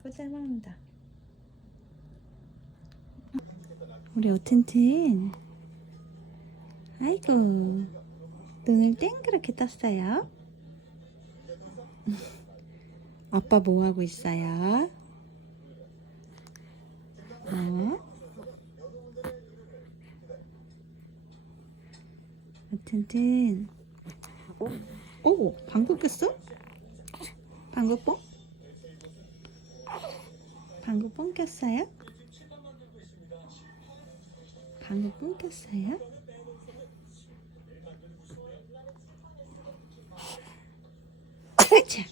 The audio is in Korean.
아이고 잘 먹는다. 우리 오튼튼. 아이고 눈을 땡그랗게 떴어요. 아빠 뭐 하고 있어요? 오튼튼. 오, 방구 꼈어? 방구 뽕? 방구 뽕 꼈어요? 방구 뽕 꼈어요? 아차!